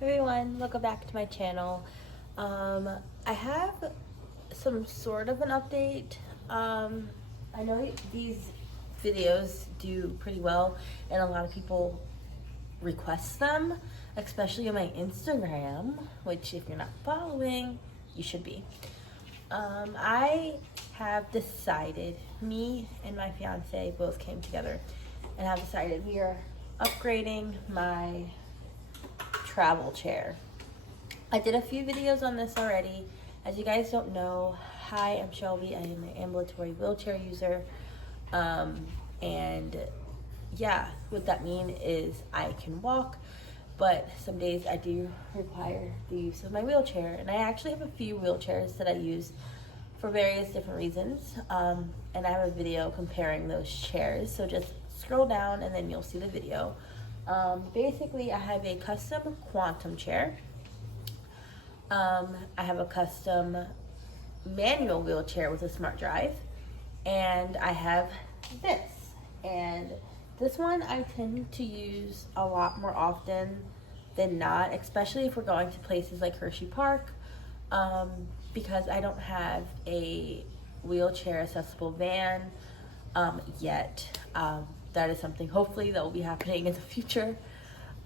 Everyone, welcome back to my channel. I have some sort of an update. I know these videos do pretty well and a lot of people request them, especially on my Instagram, which if you're not following, you should be. I have decided, me and my fiance both came together and have decided we are upgrading my travel chair. I did a few videos on this already. As you guys don't know, hi, I'm Shelby. I am an ambulatory wheelchair user. And yeah, what that means is I can walk, but some days I do require the use of my wheelchair. And I actually have a few wheelchairs that I use for various different reasons. And I have a video comparing those chairs. So just scroll down and then you'll see the video. Basically, I have a custom Quantum chair. I have a custom manual wheelchair with a smart drive. And I have this. And this one I tend to use a lot more often than not, especially if we're going to places like Hershey Park, because I don't have a wheelchair accessible van yet. That is something hopefully that will be happening in the future.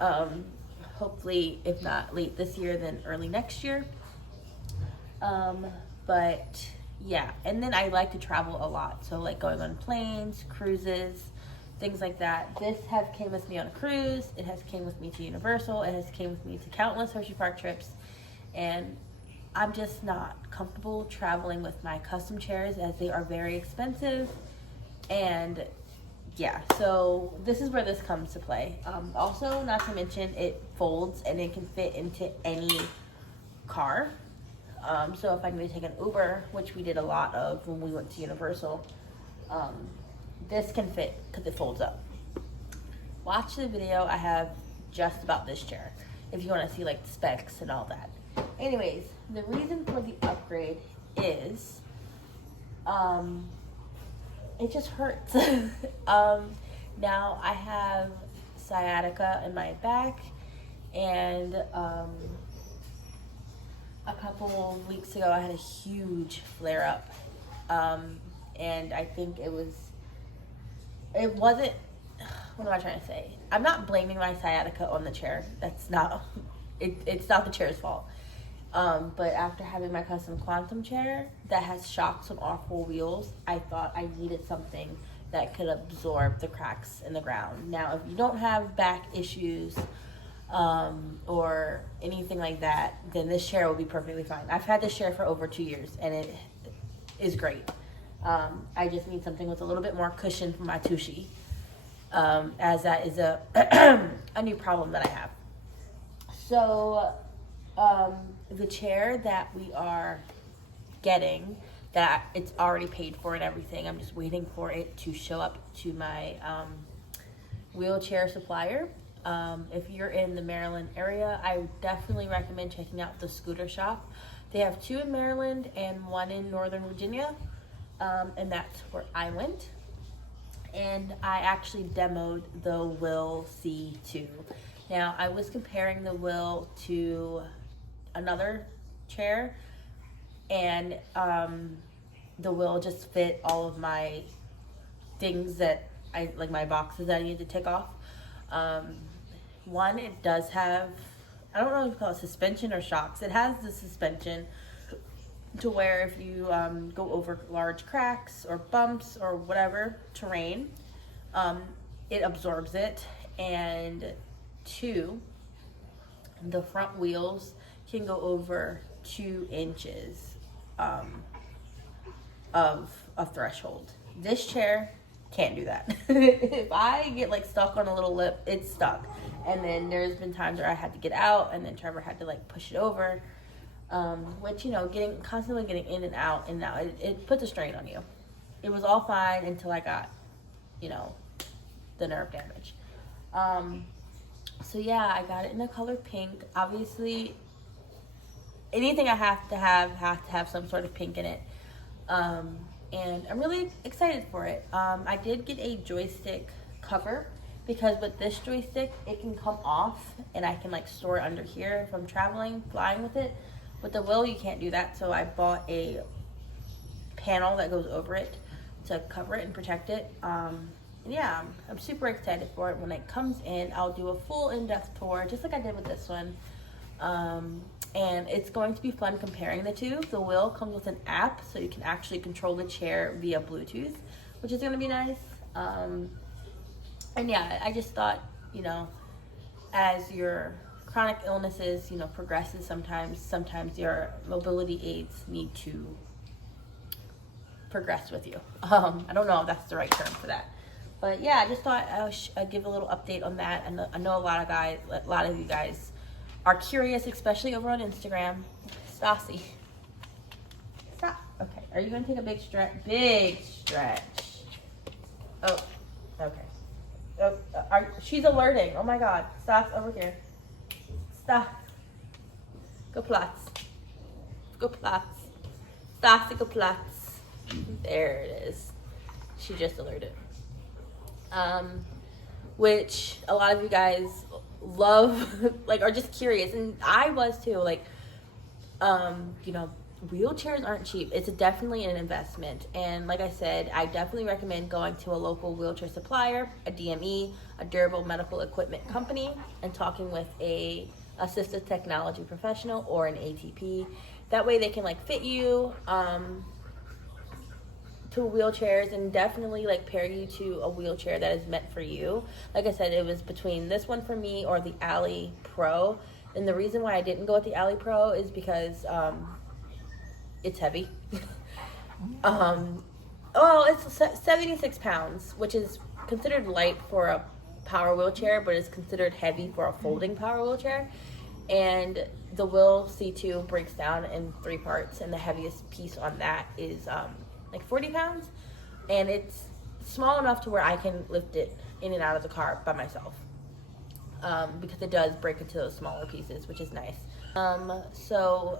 Hopefully, if not late this year, then early next year. But yeah, and then I like to travel a lot. So like going on planes, cruises, things like that. This has came with me on a cruise. It has came with me to Universal. It has came with me to countless Hershey Park trips. And I'm just not comfortable traveling with my custom chairs as they are very expensive. And yeah, so this is where this comes to play. Also, not to mention, it folds and it can fit into any car. So if I need to take an Uber, which we did a lot of when we went to Universal, this can fit because it folds up. Watch the video I have just about this chair if you want to see like the specs and all that. Anyways, the reason for the upgrade is it just hurts. Now I have sciatica in my back, and a couple of weeks ago I had a huge flare up, and I think it wasn't, what am I trying to say? I'm not blaming my sciatica on the chair. That's not, it's not the chair's fault. But after having my custom Quantum chair that has shocks on all four wheels, I thought I needed something that could absorb the cracks in the ground. Now, if you don't have back issues or anything like that, then this chair will be perfectly fine. I've had this chair for over 2 years, and it is great. I just need something with a little bit more cushion for my tushy, as that is a a new problem that I have. So the chair that we are getting, that it's already paid for and everything, I'm just waiting for it to show up to my wheelchair supplier. If you're in the Maryland area, I would definitely recommend checking out the Scooter Shop. They have 2 in Maryland and 1 in Northern Virginia, and that's where I went. And I actually demoed the Will C2. Now, I was comparing the Will to another chair, and the Will just fit all of my things that like my boxes that I need to take off. One, it does have, I don't know if you call it suspension or shocks. It has the suspension to where if you go over large cracks or bumps or whatever terrain, it absorbs it. And 2, the front wheels can go over 2 inches of a threshold. This chair can't do that. If I get like stuck on a little lip, it's stuck. And then there's been times where I had to get out, and then Trevor had to like push it over, which, you know, constantly getting in and out, and now it puts a strain on you. It was all fine until I got, you know, the nerve damage. So yeah, I got it in the color pink. Obviously, anything I have to have some sort of pink in it. And I'm really excited for it. I did get a joystick cover because with this joystick, it can come off and I can like store it under here if I'm traveling, flying with it. With the wheel, you can't do that, so I bought a panel that goes over it to cover it and protect it. Yeah, I'm super excited for it. When it comes in, I'll do a full in-depth tour, just like I did with this one. And it's going to be fun comparing the two. The wheel comes with an app, so you can actually control the chair via Bluetooth, which is going to be nice. And yeah, I just thought, you know, as your chronic illnesses, you know, progresses, sometimes your mobility aids need to progress with you. I don't know if that's the right term for that, but yeah, I just thought I'd give a little update on that. I know a lot of you guys are curious, especially over on Instagram. Stassi, stop. Okay, are you gonna take a big stretch? Big stretch. Oh, okay. Oh, she's alerting. Oh my God, stop over here. Stop. Go Platz. Go Platz. Stassi, go Platz. There it is. She just alerted. Which a lot of you guys love, like, are just curious, and I was too. Like, you know, wheelchairs aren't cheap. It's definitely an investment, and like I said, I definitely recommend going to a local wheelchair supplier, a DME, a durable medical equipment company, and talking with a assistive technology professional or an ATP. That way they can like fit you to wheelchairs and definitely like pair you to a wheelchair that is meant for you. Like I said, it was between this one for me or the Alley Pro, and the reason why I didn't go with the Alley Pro is because it's heavy. Well, it's 76 pounds, which is considered light for a power wheelchair, but it's considered heavy for a folding power wheelchair. And the Will C2 breaks down in 3 parts, and the heaviest piece on that is like 40 pounds, and it's small enough to where I can lift it in and out of the car by myself, because it does break into those smaller pieces, which is nice. So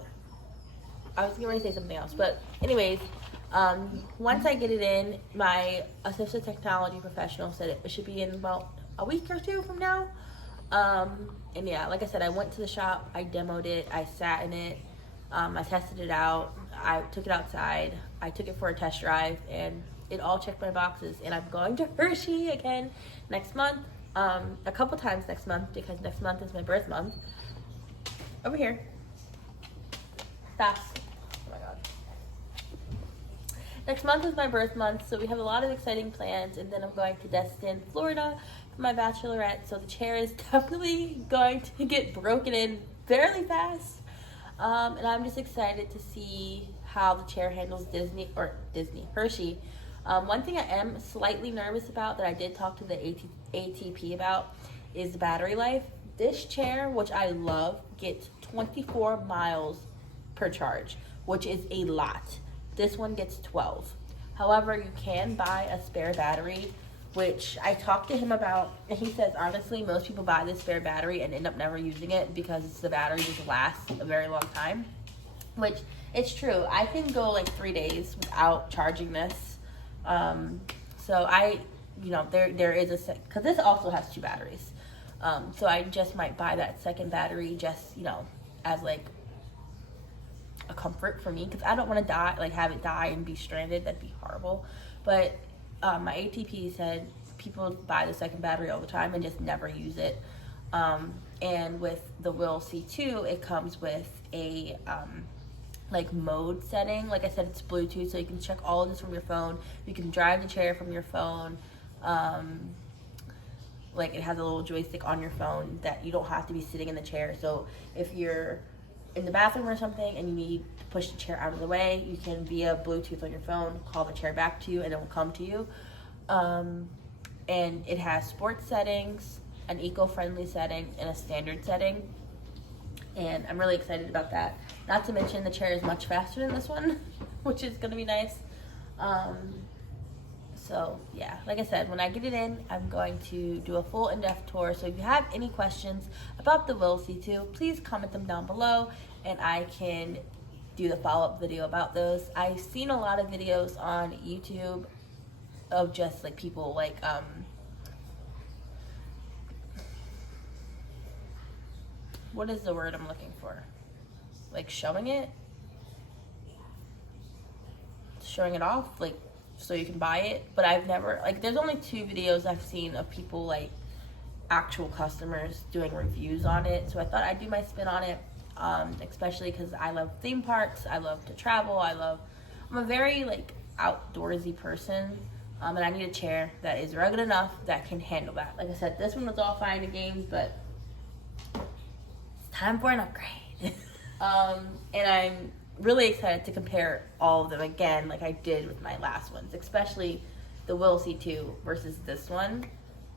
I was going to say something else, but anyways, once I get it in, my assistive technology professional said it should be in about a week or 2 from now. And yeah, like I said, I went to the shop, I demoed it, I sat in it, I tested it out, I took it outside, I took it for a test drive, and it all checked my boxes. And I'm going to Hershey again next month, a couple times next month, because next month is my birth month. Over here. That's, oh my God. Next month is my birth month, so we have a lot of exciting plans, and then I'm going to Destin, Florida for my bachelorette, so the chair is definitely going to get broken in fairly fast. And I'm just excited to see how the chair handles Hershey. One thing I am slightly nervous about that I did talk to the ATP about is the battery life. This chair, which I love, gets 24 miles per charge, which is a lot. This one gets 12. However, you can buy a spare battery, which I talked to him about, and he says, honestly, most people buy this spare battery and end up never using it because the battery just lasts a very long time, which it's true. I can go like 3 days without charging this. So there is because this also has 2 batteries. So I just might buy that second battery just, as like a comfort for me, because I don't want to have it die and be stranded. That'd be horrible. But my ATP said people buy the second battery all the time and just never use it. And with the Will C2, it comes with a mode setting. Like I said, it's Bluetooth, so you can check all of this from your phone. You can drive the chair from your phone. It has a little joystick on your phone that you don't have to be sitting in the chair. So if you're in the bathroom or something and you need to push the chair out of the way, you can, via Bluetooth on your phone, call the chair back to you and it will come to you. And it has sports settings, an eco-friendly setting, and a standard setting. And I'm really excited about that. Not to mention the chair is much faster than this one, which is going to be nice. So yeah, like I said, when I get it in, I'm going to do a full in-depth tour. So if you have any questions about the Will C2, please comment them down below and I can do the follow-up video about those. I've seen a lot of videos on YouTube of just like people what is the word I'm looking for? Like showing it off, like so you can buy it. But I've never, like, there's only 2 videos I've seen of people, like actual customers doing reviews on it. So I thought I'd do my spin on it, especially because I love theme parks, I love to travel, I'm a very like outdoorsy person, and I need a chair that is rugged enough that can handle that. Like I said, this one was all fine and games, but it's time for an upgrade. And I'm really excited to compare all of them again, like I did with my last ones, especially the Will C2 versus this one,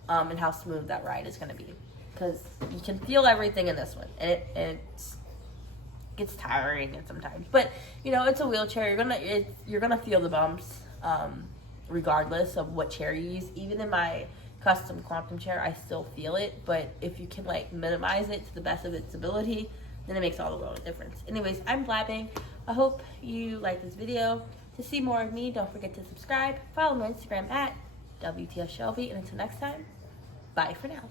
and how smooth that ride is going to be, because you can feel everything in this one, and it gets tiring sometimes. But you know, it's a wheelchair. You're gonna feel the bumps, regardless of what chair you use. Even in my custom Quantum chair, I still feel it. But if you can like minimize it to the best of its ability, then it makes all the world of difference. Anyways, I'm blabbing. I hope you like this video. To see more of me, don't forget to subscribe. Follow me on Instagram at WTF Shelby. And until next time, bye for now.